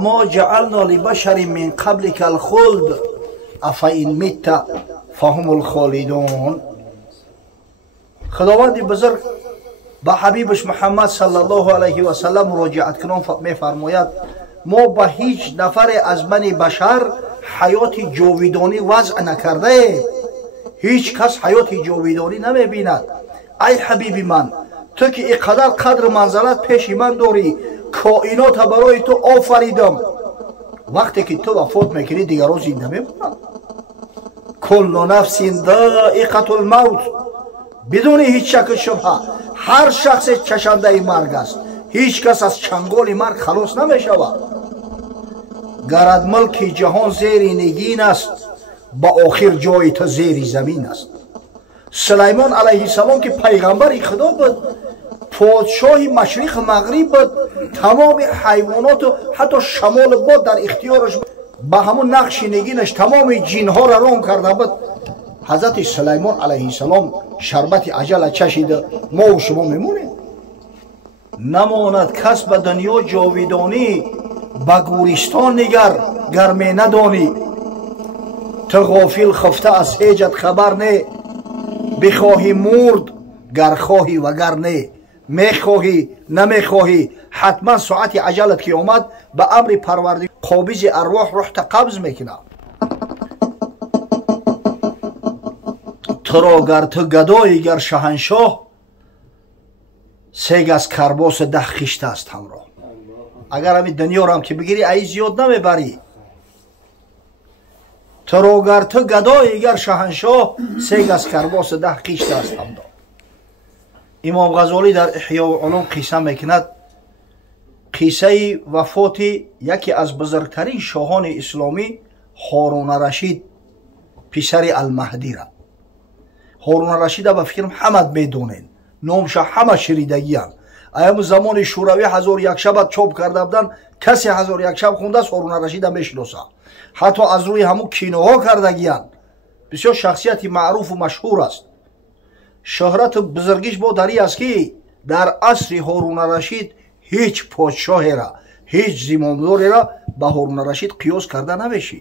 و ما جعلنا لبشر من قبلك الخلد افئن مت فهم الخالدون. خداوند بزرگ با حبیبش محمد صلی الله علیه و سلم مراجعت کنان میفرماید ما به هیچ نفر از من بشر حیات جاودانی وضع نکرده. هیچ کس حیات جاودانی نمیبیند. ای حبیب من، تو که اینقدر قدر منزلت پیش من داری، کائنات برای تو آفریدم، وقتی که تو وفات میکنی دیگران زنده میمونند. کل نفس ذائقة الموت، بدون هیچ شک و شبهه هر شخص چشنده مرگ است. هیچ کس از چنگال مرگ خلاص نمیشود. گرد ملک جهان زیر نگین است، با آخر جای تو زیر زمین است. سلیمان علیه السلام که پیغمبر خدا بود، پادشاه مشرق مغرب بود، تمام حیوانات و حتی شمال باد در اختیارش بود، با همون نقش نگینش تمام جنها را رام کرده بود. حضرت سلیمان علیه السلام شربت اجل چشیده، ما و شما میمونیم. نماند کس به دنیا جاودانی، به گورستان نگر گرمی ندانی. تو غافل خفته از هیچت خبر نه، بخواهی مرد گر خواهی وگر نه. میخواهی نمیخواهی حتما ساعت عجلت که اومد به امر پروردگار قابض ارواح روح قبض میکنه. تو را گر تو گدایی گر شهنشاه، سه گز کرباس 10 خشت است همراه. اگر همین دنیا رو هم که بگیری ای زیاد نمیبری. تو را گر تو گدایی گر شهنشاه، سه گز کرباس 10 خشت است همراه. امام غزالی در احیاء العلوم قصه میکند، قصه وفات یکی از بزرگترین شاهان اسلامی هارون رشید پسر المهدی را. هارون رشید به فکر همه میدونین، نامش همه شنیدگیان. ایام زمان شوروی 1001 شب چاپ کرده بودن، کسی 1001 شب خونده است هارون رشید میشناسه. حتی از روی همون کینوها کردگیان. بسیار شخصیت معروف و مشهور است. شهرت بزرگیش با دری است که در عصر هارون رشید هیچ پادشاهی را، هیچ زمامداری را به هارون رشید قیاس کرده نمیشه.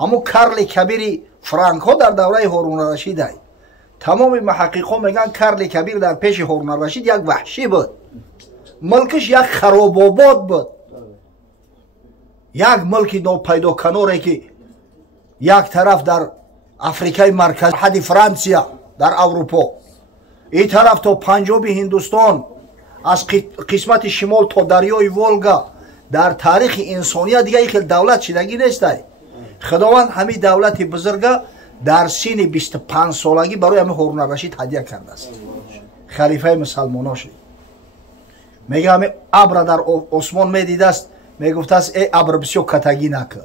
همون کرل کبیر فرانک ها در دوره هارون رشید های. تمام محققا میگن کرل کبیر در پیش هارون رشید یک وحشی بود. ملکش یک خراب آباد بود، یک ملک ناپیدا کناره که یک طرف در افریقای مرکز حد فرانسیا در اروپا، این طرف تا پنجاب هندوستان، از قسمت شمال تا دریای والگا، در تاریخ انسانیت دیگه خیلی دولت شدگی نیست. خداوند همین دولت بزرگه در سن 25 سالگی برای همین هارون رشید هدیه کرده است. خلیفه مسلمان شد. میگه همین ابر در آسمان میدیده است، میگفته است ای ابر بسیار کتگی نکن،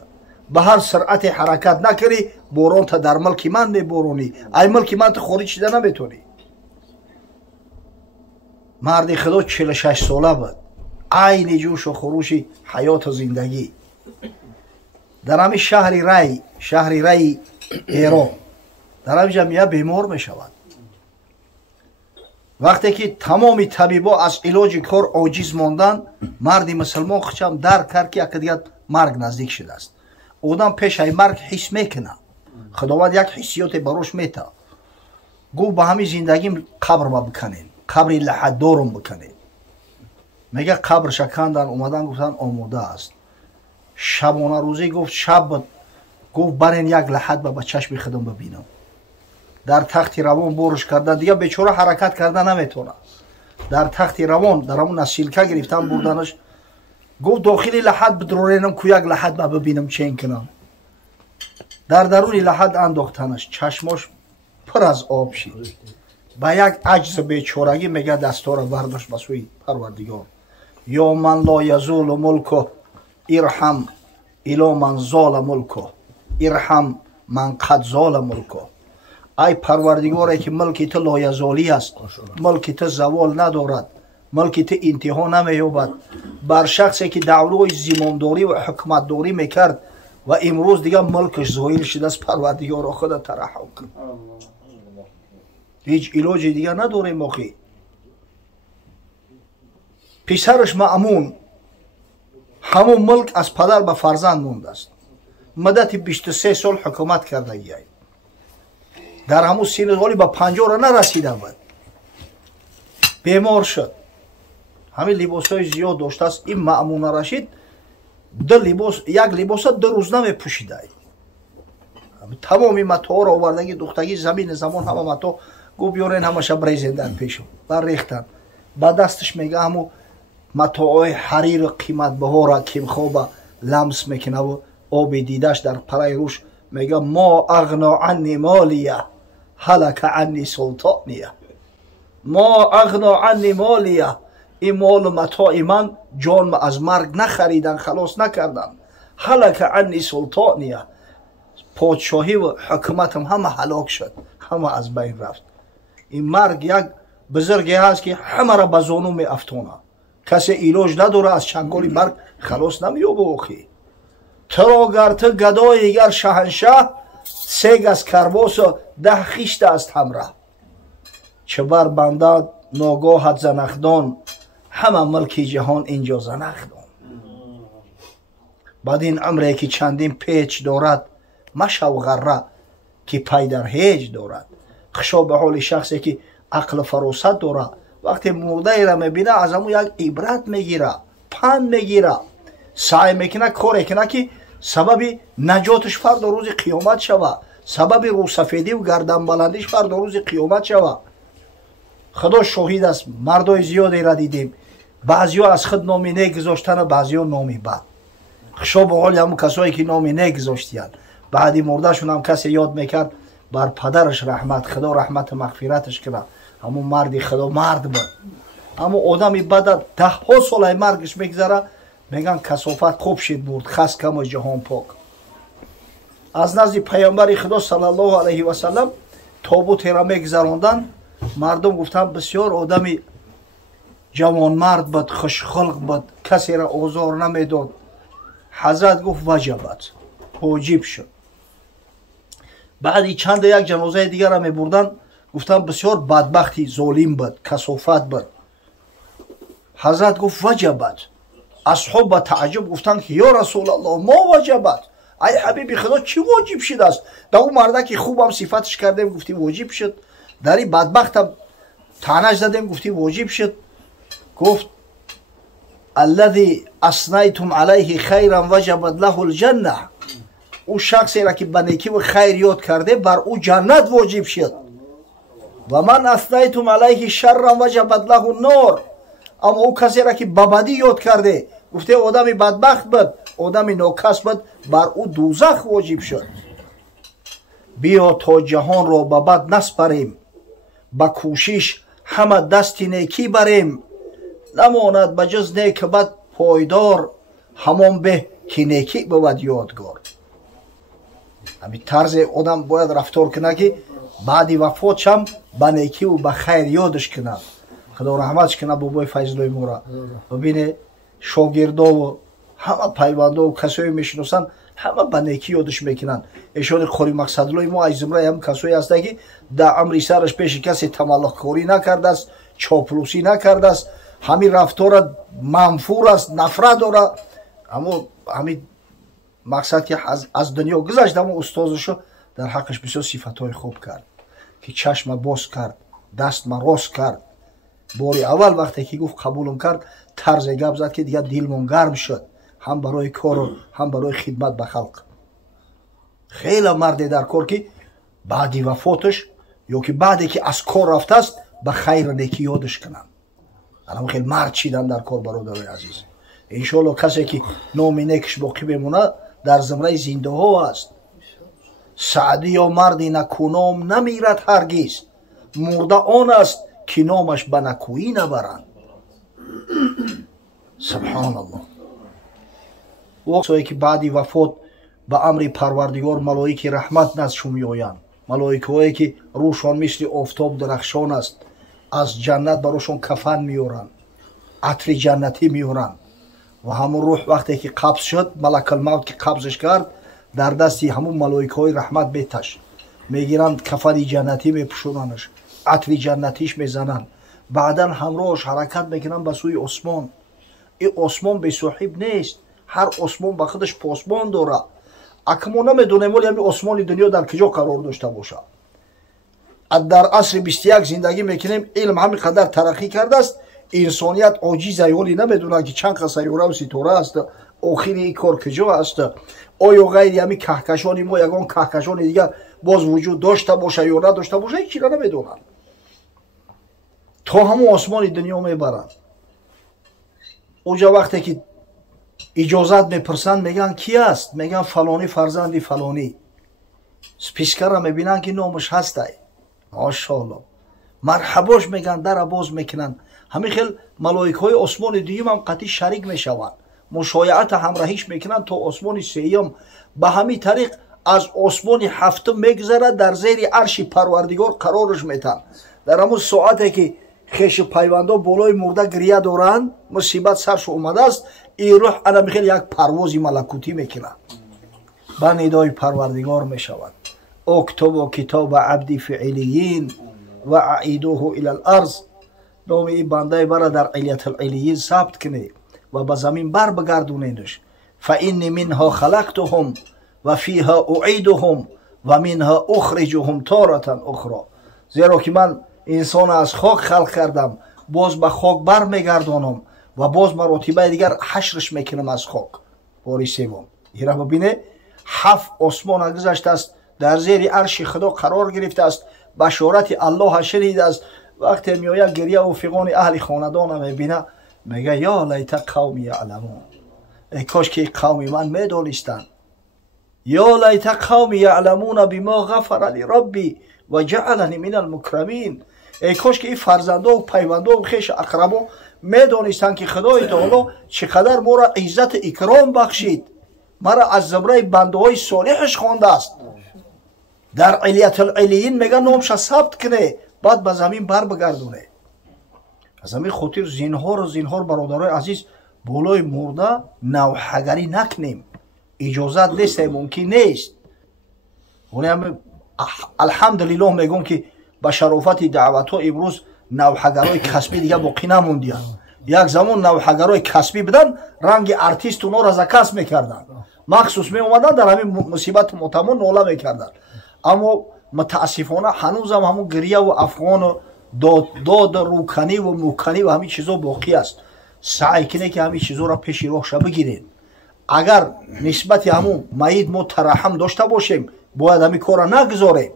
به هر سرعت حرکت نکری باران تا در ملک من میبارونی، ای ملک من تو خارج شده نمیتونی. مرد خدا 46 ساله بود، عین جوش و خروش حیات و زندگی. در همین شهر ری ایران در همین جمعیه بیمار می شود. وقتی که تمام طبیبا از علاج کار عاجز ماندن، مرد مسلمان خودشم درک کرد که یک دیگه مرگ نزدیک شده است. آدم پیش ای مرگ حس میکنه، خداوند یک حسیات براش میته. گو به همین زندگیم قبر ما بکنین، قبری لحد دارم بکنین. میگه قبر شکندن اومدن گفتن آماده است. شبانه روزی گفت شب بود، گفت برین یک لحد با چشم خودم ببینم. در تخت روان برش کردن، دیگه بیچاره حرکت کردن نمیتونه. در تخت روان در همون نسیلکه گرفتن بردنش. گفت داخلی لحد بدرورینم کو یک لحد ما ببینم چه این کنم. در درون لحد انداختنش، چشماش پر از آب شد. با یک عجز بیچارگی میگه دستا را برداشت به سوی پروردگار. یا من لا یزول ملکه ارحم الی من زال ملکه ارحم من قد زال ملکه. ای پروردگاری که ملک تو لایزالی است، ملک تو زوال ندارد، ملک تو انتها نمییابد. بر شخصی که دعوای زمامداری و حکمتداری میکرد و امروز دیگه ملکش زایل شده است، پروردگار خود ترحم کن. هیچ علاج دیگه نداریم. آخی پسرش مأمون ҳамун мулк аз падар ба фарзанд мондааст. муддати 23 сол ҳукумат кардагиай. дар ҳамун синни ҳоли ба 50 нарасида буд. бемор шуд. ҳамин либосҳои зиёд доштааст. ин Маъмуна Рашид як либоса 2 рӯз намепӯшидай. тамоми матоъро овардаги духтаги замини замон ҳама матоъ гӯ биёрен ҳамаша брезендан пешо ва рехтан. ба дасташ мега ҳаму матоъои ҳариру қиматбаҳора кимхоба ламс мекунаву оби дидаш дар параи рӯш мега мо агно анни молия ҳалака анни султония. мо агно анни молия. ин молу матоъи ман ҷонма аз марг нахаридан, халос накардан. ҳалака анни султония. подшоҳиву ҳукуматам ҳама ҳалок шуд, ҳама аз байн рафт. ин марг як бузурге ҳаст ки ҳамаро ба зону меафтона. касе илоҷ надора, аз чанголи марг халос намеёбу. охӣ туро гар ту гадои гар шаҳаншаҳ, 3 газ карбосу 10 хишт аст ҳамраҳ. чубар банда ногоҳат занахдон, ҳама мулки ҷаҳон инҷо занахдон. баъд ин умре ки чандин печ дорад, машав ғарра ки пай дар ҳеҷ дорад. хушо ба ҳоли шахсе ки ақлу фаросат дорад. вақте мурдаеро мебина, аз ҳамун як ибрат мегира, панд мегира, саъй мекуна коре куна ки сабаби наҷоташ фардо рӯзи қиёмат шава, сабаби рӯсафедиву гарданбаландиш фардо рӯзи қиёмат шава. худо шоҳид аст. мардои зиёдеро дидем, баъзиҳо аз худ номи нек гузоштану баъзиҳо номи бад. хушо ба ҳоли ҳамун касое ки номи нек гузоштиянд, баъди мурдашон ҳам касе ёд мекард, бар падараш раҳмат, худо раҳмату мағфираташ кунад. ҳамун марди худо мард буд. ҳамун одами бада 10 солаи маргаш мегзара, меган касофат хуб шид бурд, хас каму ҷаҳон пок. аз назди пайғамбари худо саллаллоҳу алайҳи васалам тобутеро мегзарондан, мардум гуфтанд бисёр одами ҷавонмард буд, хушхулқ буд, касеро озор намедод. ҳазрат гуфт ваҷабат, воҷиб шуд. баъди чанда як ҷанозаи дигарро мебурданд, гуфтанд бисёр бадбахти золим буд, касофат буд. ҳазрат гуфт ваҷабат. асҳоб ба тааҷҷуб гуфтанд ки ё расулаллоҳ, мо ваҷабат. ай ҳабиби худо, чӣ воҷиб шудааст? да ӯ мардаки хубам сифаташ кардем, гуфтӣ воҷиб шуд. дари бадбахтам таънаш задем, гуфтӣ воҷиб шуд. гуфт аллази аснайтум алайҳи хайран ваҷабат лаҳу лҷанна. ӯ шахсеро ки ба некиву хайр ёд карде, бар ӯ ҷаннат воҷиб шуд. ва ман аснайтум алайҳи шарран ваҷабат лаҳу нор. аммо ӯ касеро ки ба бадӣ ёд карде, гуфте одами бадбахт буд, одами нокас буд, бар ӯ дӯзах воҷиб шуд. биё то ҷаҳонро ба бад наспарем, ба кӯшиш ҳама дасти некӣ барем. намонад ба ҷуз неку бад пойдор, ҳамон беҳ ки некӣ бувад ёдгор. ҳамин тарзе одам бояд рафтор кунад ки баъди вафотшам ба некиву ба хайр ёдаш кунад. худо раҳматш кунад бобои файзлои мора. бибине шогирдову ҳама пайвандову касое мешиносанд, ҳама ба некӣ ёдаш мекунанд. эшони қори мақсадуллои мо аз зумраи ҳам касое ҳастанд ки дар амри сараш пеши касе тамаллуқкорӣ накардааст, чоплусӣ накардааст, ҳамин рафтора манфур аст, нафрат дора. аммо ҳамин мақсад ки аз дунё гузашт, аммо устозашо дар ҳаққаш бисёр сифатҳои хуб кард, ки чашма боз кард, дастма рост кард. бори аввал вақте ки гуфт қабулам кард, тарзе гап зад ки дигар дилмон гарм шуд, ҳам барои кору ҳам барои хидмат ба халқ. хеле марде дар кор ки баъди вафоташ ё ки баъде ки аз кор рафтааст, ба хайру некӣ ёдаш кунанд. алам хеле мард чидан дар кор, бародарои азиз. иншоалло касе ки номи некаш боқӣ бемонад, дар зумраи зиндаҳо аст. саъдӣ ё марди накуном намирад ҳаргиз, мурда он аст ки номаш ба накӯӣ набаранд. субҳаналлоҳ. вақте ки баъди вафот ба амри парвардигор малоики раҳмат наздшон меоянд, малоикаҳое ки рӯшон мисли офтоб дурахшон аст, аз ҷаннат барошон кафан меоранд, атри ҷаннатӣ меоранд. ва ҳамун рӯҳ вақте ки қабз шуд, малакулмавт ки қабзаш кард, дар дасти ҳамун малоикаҳои раҳмат меташ, мегиранд кафани ҷаннатӣ мепӯшонанаш, атри ҷаннатиш мезананд. баъдан ҳамроҳаш ҳаракат мекунанд ба сӯи осмон. ин осмон бесоҳиб нест, ҳар осмон ба худаш посбон дора. Акмо намедонем вале ҳами осмони дунё дар куҷо қарор дошта боша. дар асри 21 зиндагӣ мекунем, илм ҳамин қадар тараққӣ кардааст, инсоният оҷизай, вале намедонад ки чанд қа сайёраву ситора аст, охири ин кор куҷо аст. оё ғайри ҳамин каҳкашони мо ягон каҳкашони дигар боз вуҷуд дошта боша ё надошта боша, ҳеҷ чиро намедонад. то ҳамон осмони дунё мебаранд. оҷа вақте ки иҷозат мепурсанд, мегӯянд ки аст? Мегӯянд фалонӣ фарзанди фалонӣ. спискара мебинанд ки номаш ҳастай. Машоалло. Марҳабош мегӯянд, дара боз мекунанд. ҳамин хел малоикаҳои осмони дуюм ҳам қатъӣ шарик мешаванд. мушояата ҳамраҳиш мекунанд то осмони сеюм. ба ҳамин тариқ аз осмони ҳафтум мегузарад, дар зери арши парвардигор қарораш метаҳанд. дар ҳамун соате ки хешу пайвандо болои мурда гирья доранд, мусибат сарш омадааст, ин рӯҳ ана михел як парвози малакутӣ мекунад. ба нидои парвардигор мешавад. октубу китоба абди фи илиин ва аидуҳу илал арз. номи ин бандаи бара дар илятул илиин сабт кунед ва ба замин бар бигардонедш. фа инни минҳо халақтуҳум ва фиҳа уидуҳум ва минҳа ухриҷуҳум торатан ухро. зеро ки ман инсона аз хок халқ кардам, боз ба хок бар мегардонам ва боз маротибаи дигар ҳашрш мекунам аз хок. бори севум ира бибине, 7 осмон гузаштааст, дар зери арши худо қарор гирифтааст, башорати аллоҳа шунидааст. вақте меояд гирьяву фиғони аҳли хонадона мебина, мега ё лайта қавми яъламун. ай кош ки қавми ман медонистанд. ё лайта қавми яъламуна бима ғафара ли робби ва ҷаъалани минал мукрамин. ای کاش که این فرزنده و پیونده و خیش اقربا میدانستند که خدای تعالی چقدر ما را عزت اکرام بخشید، ما را از زمره بنده های صالحش خوانده است. در علیت العلیین میگن نامش ثبت کنه، بعد به زمین بر بگردونه. از همین خاطر زینهار برادرای عزیز، بالای مرده نوحگری نکنیم. اجازت نیست، ممکن نیست. الحمدلله میگم که با شرافت دعوت ها امروز نوحگرای کسبی دیگه باقی نموندیان. یک زمان نوحگرای کسبی بدن، رنگ ارتیست اونا را زکاس میکردن، مخصوص می اومدن در همین مصیبت متمون نوله میکردن. اما متاسفانه هنوزم همون گریه و افغان و داد روکنی و موکنی و همین چیزا باقی است. سعی کنه که همین چیزا را پیش روش بگیرین. اگر نسبت همون میت ما ترحم داشته باشیم، باید همین کار را نگذاریم.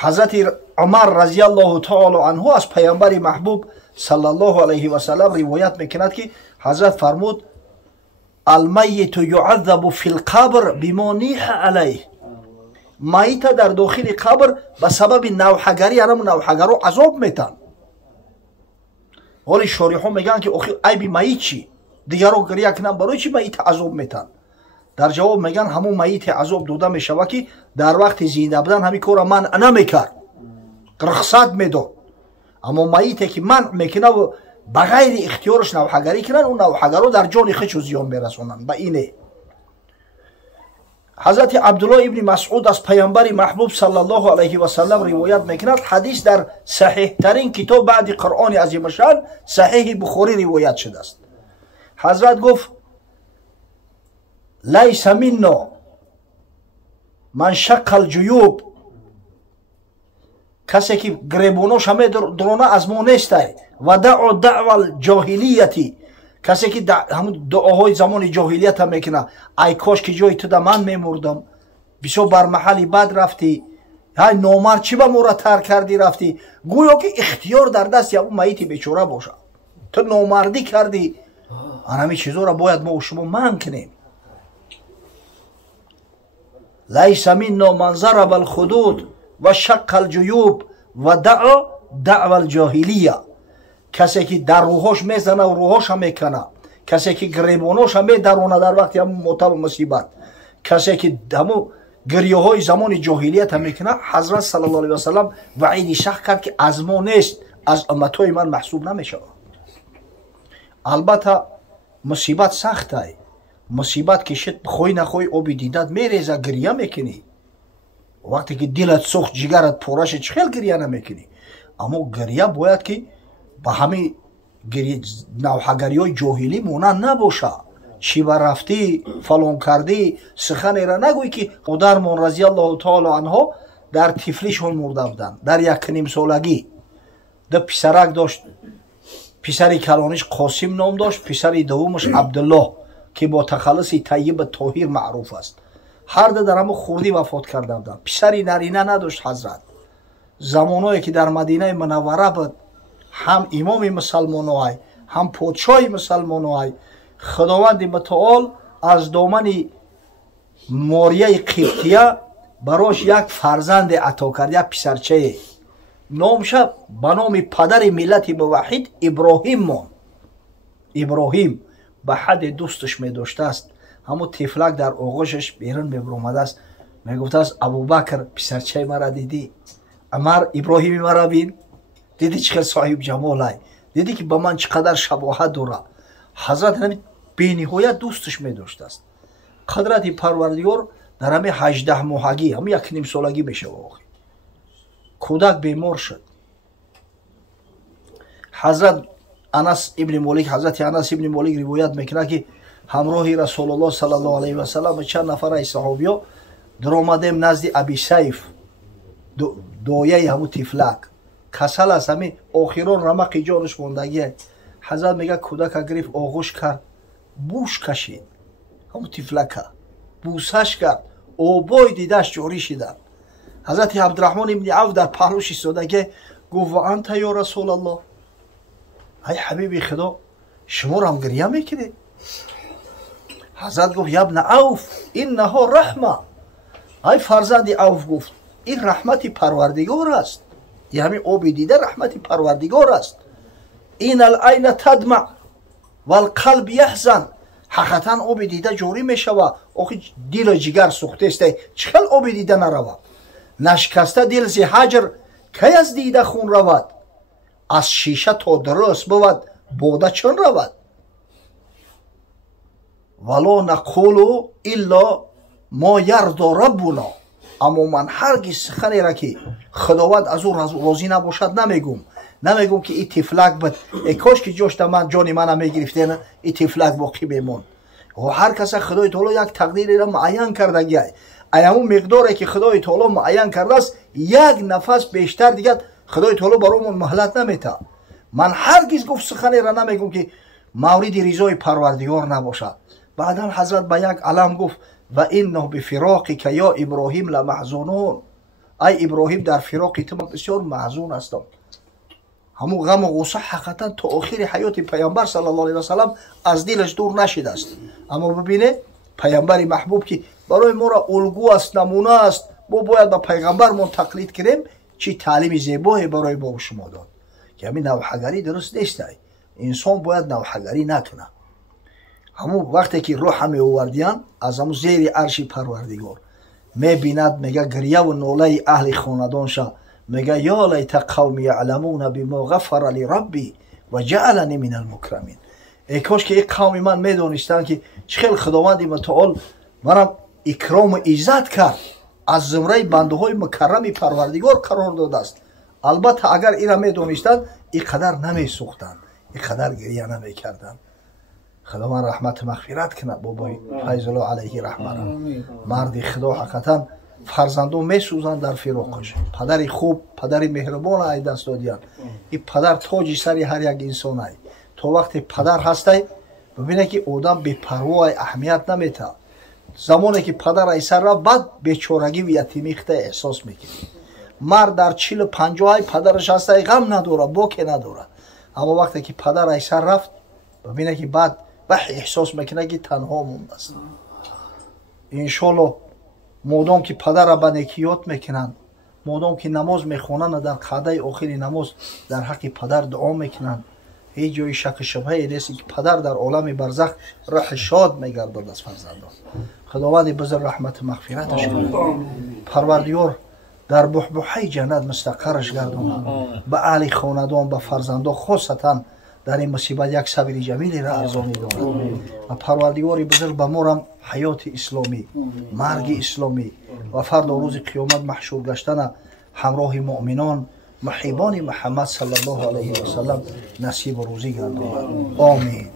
حضرت عمر رضی الله تعالی عنه از پیامبر محبوب صلی الله علیه و سلم روایت میکند که حضرت فرمود المیت یعذب فی القبر بما نیح علیه. میت در داخل قبر به سبب نوحگری، همون نوحگرا عذاب میتن. ولی شارحان میگن که آخه عیب میت چی؟ دیگرو گریه کنن برای چی میت عذاب میتن؟ در جواب میگن همون میت عذاب داده میشود که در وقت زنده بودن همین کار منع نمیکرد، رخصت میداد. اما میتی که منع میکنه و بغیر اختیارش نوحگری کنن، اون نوحگرا در جان خودشون زیان میرسونن. به اینه حضرت عبدالله ابن مسعود از پیامبر محبوب صلی الله علیه و سلم روایت میکند، حدیث در صحیح ترین کتاب بعد قرآن عظیم شان صحیح بخاری روایت شده است. حضرت گفت لیس منا من شق الجیوب. کسی که گریباناش همه درانه از ما نیسته. و دعو الجاهلیتی، کسی که همون دعاهای زمان جاهلیت هم میکنه، ای کاش که جای تو ده من میمردم، بسیار بر محلی بد رفتی، های نامرد چی به ما را ترک کردی رفتی. گویا که اختیار در دست یا اون میت بیچاره باشه. تو نامردی کردی. همین چیزا را باید ما و شما منع کنیم. لیس منا من ضرب الخدود و شق الجیوب و دعو الجاهلیه. کسی که در روحاش میزنه و روحاش هم میکنه، کسی که گریباناش هم میدرونه در وقتی هم موتب مصیبت، کسی که همون گریه های زمان جاهلیت هم میکنه، حضرت صلی الله علیه و سلم وعیدی شخص کرد که از ما نیست، از امتهای من محسوب نمیشه. البته مصیبت سخته، مصیبت که شد بخوی نخوی آبی دیدت میریزه، گریه میکنی. وقتی که دلت سوخت، جگرت پرش، چخیل گریه نمیکنی. اما گریه باید که با همین навҳагариҳои ҷоҳилӣ монанд набоша. чӣ ба рафтӣ фалон кардӣ суханеро нагӯй ки модармон разиаллоҳу таоло анҳо дар тифлишон мурда буданд. дар якнимсолагӣ ду писарак дошт. писари калониш қосим ном дошт, писари дуввумаш абдуллоҳ ки бо тахаллуси тайиби тоҳир маъруф аст. ҳар ду дар ҳамон хурдӣ вафот карда буданд. писари нарина надошт ҳазрат. замоное ки дар мадинаи мунаввара буд, ҳам имоми мусалмоноай ҳам подшоҳи мусалмоноай, худованди мутаол аз домани морияи қибтия барош як фарзанде ато кард, як писарчае. номша ба номи падари миллати муваҳҳид иброҳим монд. иброҳим ба ҳадде дӯсташ медоштааст. ҳамун тифлак дар оғӯшаш берун мебиромадааст, мегуфтааст абубакр писарчаи мара дидӣ? амар иброҳими мара бин, дидӣ чӣ хел соҳиб ҷамолай, дидӣ ки ба ман чӣ қадар шабоҳат дора. ҳазрат ҳами бениҳоят дӯсташ медоштааст. қудрати парвардигор дар ҳами 18 моҳагӣ, ҳами якнимсолагӣ мешава охир кӯдак бемор шуд. ҳазрат анас ибни молик, ҳазрати анас ибни молик ривоят мекунад ки ҳамроҳи расулуллоҳ саллаллоҳу алайҳи васалам чанд нафараи саҳобиё дуромадем назди аби сайф, дояи ҳамун тифлак. касал аст, ҳами охирон рамақи ҷонаш мондагиай. ҳазрат мегӯяд кӯдака гирифт, оғӯш кард, бӯш кашид, ҳамун тифлака бӯсаш кард, обои дидааш ҷорӣ шиданд. ҳазрати абдураҳмон ибни авф дар паҳлӯш истодагиай гуфт: ва анта ё расулаллоҳ, ай ҳабиби худо, шуморо гирья мекунед? ҳазрат гуфт: ябна авф иннаҳо раҳма. ай фарзанди авф, гуфт, ин раҳмати парвардигор аст. яъни оби дида раҳмати парвардигор аст. инал айна тадма вал қалб яҳзан. ҳақиқатан оби дида ҷорӣ мешава. охи дилу ҷигар сӯхтесте, чӣ хел оби дида наравад? нашкаста дил зи ҳаҷр кай аз дида хун равад? аз шиша то дуруст бувад, бода чун равад? вало нақулу илло мо ярдо раббуно. аммо ман ҳаргиз суханеро ки худованд аз ӯ розӣ набошад намегӯм. намегӯм ки ин тифлак буд, кошки ҷошта ман ҷони мана мегирифтена, ин тифлак боқӣ мемонд. ҳар каса худои таоло як тақдиреро муайян кардагиай. ҳамун миқдоре ки худои таоло муайян кардааст, як нафас бештар дигар худои таоло баромон муҳлат намета. ман ҳаргиз гуфт суханеро намегӯм ки мавриди ризои парвардигор набошад. баъдан ҳазрат ба як алам гуфт: ва иннаҳу бифироқика ё иброҳим ламаҳзунун. ай иброҳим, дар фироқи ту бисёр маҳзун ҳастам. ҳамун ғаму ғусса ҳақиқатан то охири ҳаёти паямбар саллаллоҳу алайҳи васалам аз дилаш дур нашидааст. аммо бибине паямбари маҳбуб ки барои моро улгӯ аст, намуна аст, мо бояд ба пайғамбармон тақлид кунем, чӣ таълими зебое барои мо шумо дод. ки ҳамин навҳагарӣ дуруст нестай. инсон бояд навҳагарӣ накунад. ҳамун вақте ки рӯҳа меовардиянд аз ҳамун зери арши парвардигор мебинад, мега гирьяву нолаи аҳли хонадонша, мега ё лайта қавми яъламуна бимо ғафара ли рабби ва ҷаъалани минал мукрамин. кошки ин қавми ман медонистанд ки чӣ хел худованди мутаол манам икрому иззат кард, аз зумраи бандуҳои мукаррами парвардигор қарор додааст. албатта агар ира медонистанд, ин қадар намесӯхтанд, ин қадар гирья намекарданд. худованд раҳмату мағфират кунад бобои файзулло алайҳи раҳмара. марди худо ҳақиқатан фарзандон месӯзанд дар фироқаш. падари хуб, падари меҳрубона ай даст додиянд. ин падар тоҷи сари ҳар як инсонай. то вақте падар ҳастай, бибине ки одам бепарвоай аҳамият намета. замоне ки падар ай сар рафт, баъд бечорагӣ ва ятимихта эҳсос мекунӣ. мард дар 40-50 падараш ҳастай, ғам надора, боке надора. аммо вақте ки падар ай сар рафт, бибине ки баъд баҳ эҳсос мекунад ки танҳо мондааст. иншоалло модом ки падара ба некиёт мекунанд, модом ки намоз мехонанд, дар қаъдаи охири намоз дар ҳаққи падар дуо мекунанд, ҳеҷ ҷои шаку шубҳае нест ки падар дар олами барзах рӯҳи шод мегардад аз фарзандон. худованди бузург раҳмату мағфираташ кунад. парвардигор дар буҳбуҳаи ҷаннат мустақарраш гардонад. ба аҳли хонадон, ба фарзандон хосатан дар ин мусибат як сабри ҷамилеро арзонӣ дорад. ва парвардигори бузург ба морам ҳаёти исломӣ, марги исломӣ ва фардо рӯзи қиёмат маҳшур гаштана ҳамроҳи муъминон, محبان محمد صلی الله علیه و سلم نصیب روزی گرداند. آمین.